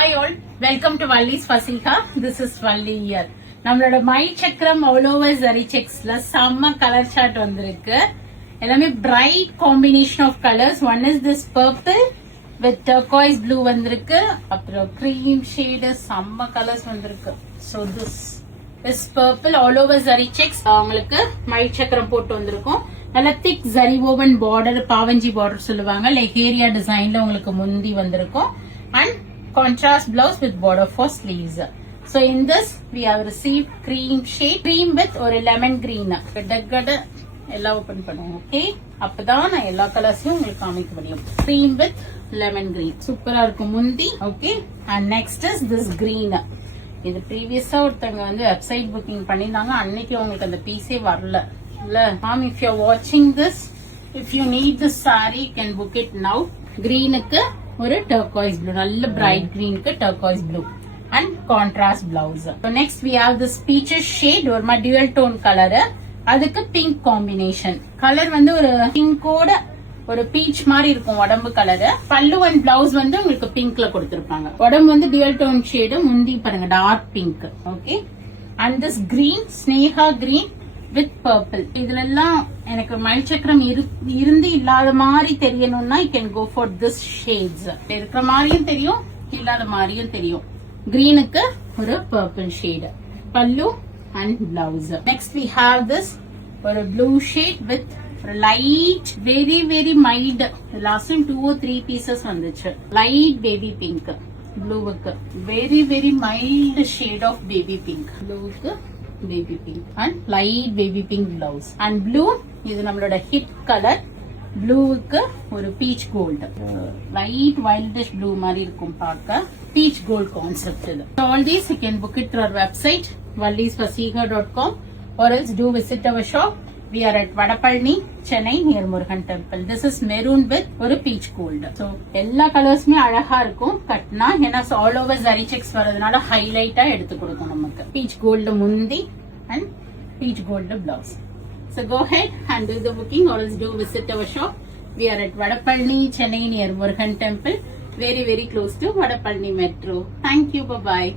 Hi all, welcome to Valli's Fasika. This is Valli here. நம்மளோட மை சக்கரம் all over zari checksல செம்ம கலர் சார்ட் வந்திருக்கு. எல்லாமே bright combination of colours. One is this purple with turquoise blue வந்திருக்கு. அப்புறம் கிரீம் ஷேடு செம்ம கலர்ஸ் வந்திருக்கு. So this is purple all over zari checks. உங்களுக்கு மை சக்கரம் போட்டு வந்திருக்கும். நல்ல திக் zari woven border, பாவஞ்சி border சொல்லுவாங்க. லைக் ஏரியா டிசைன்ல உங்களுக்கு முந்தி வந்திருக்கும். And contrast blouse with border for sleeves. So in this we have received cream shade, cream with or lemon green. கடகட எல்லாம் ஓபன் பண்ணுவோம். ஓகே, அப்பதான் நான் எல்லா கலர்ஸையும் உங்களுக்கு காமிக்க முடியும். cream with lemon green சூப்பரா இருக்கும் முந்தி. Okay, and next is this green. இது ப்ரீவியஸா ஒருத்தங்க வந்து வெப்சைட் புக்கிங் பண்ணிருந்தாங்க. அன்னைக்கு உங்களுக்கு அந்த பீஸே வரல இல்ல ma'am. if you are watching this, if you need this saree, you can book it now. greenக்கு ஒரு turquoise blue, நல்ல bright greenக்கு turquoise blue and contrast blouse. So next we have this peaches shade, ஒரு மாதிரி dual tone color. அதுக்கு pink combination. Colour வந்து ஒரு பிங்கோட ஒரு beach மாதிரி இருக்கும் உடம்பு கலர். பல்லு அண்ட் பிளவுஸ் வந்து உங்களுக்கு பிங்க்ல கொடுத்திருப்பாங்க. உடம்பு வந்து dual tone shade, முந்தி பாருங்க dark pink. Okay, and this green, Sneha green with purple. இதுல எல்லாம் எனக்கு மைல் சக்கரம் இருந்து இல்லாத மாதிரி தெரியணும்னா you can go for this shades. இருக்கிற மாதிரியும் தெரியும், இல்லாத மாதிரியும் தெரியும். கிரீனுக்கு ஒரு purple shade, பல்லு and blouse. Next we have this ஒரு blue shade with light, very very mild. Last time 2 or 3 pieces வந்துச்சு. light baby pink. blueக்கு very very mild shade of baby pink. blueக்கு baby pink and light baby pink blouse. and blue இது நம்மளோட hit colour. ப்ளூவுக்கு ஒரு peach gold, light வைல்டிஷ் blue மாதிரி இருக்கும் பார்க்க. Peach gold concept இது. all these you can book it through our website vallisfasika.com or else do visit our shop. We are at Vadapalani, Chennai, near Murugan Temple. This is maroon with ஒரு peach gold. So எல்லா கலர்ஸுமே அழகா இருக்கும் கட்னா. ஏன்னா all over zari checks வரதுனால ஹைலைட்டா எடுத்து கொடுக்கும் நமக்கு. பீச் கோல்டு முந்தி and peach gold blouse. So go ahead and do the booking or else do visit our shop. We are at Vadapalani, Chennai, near Murugan Temple, very very close to Vadapalani Metro. Thank you. Bye bye.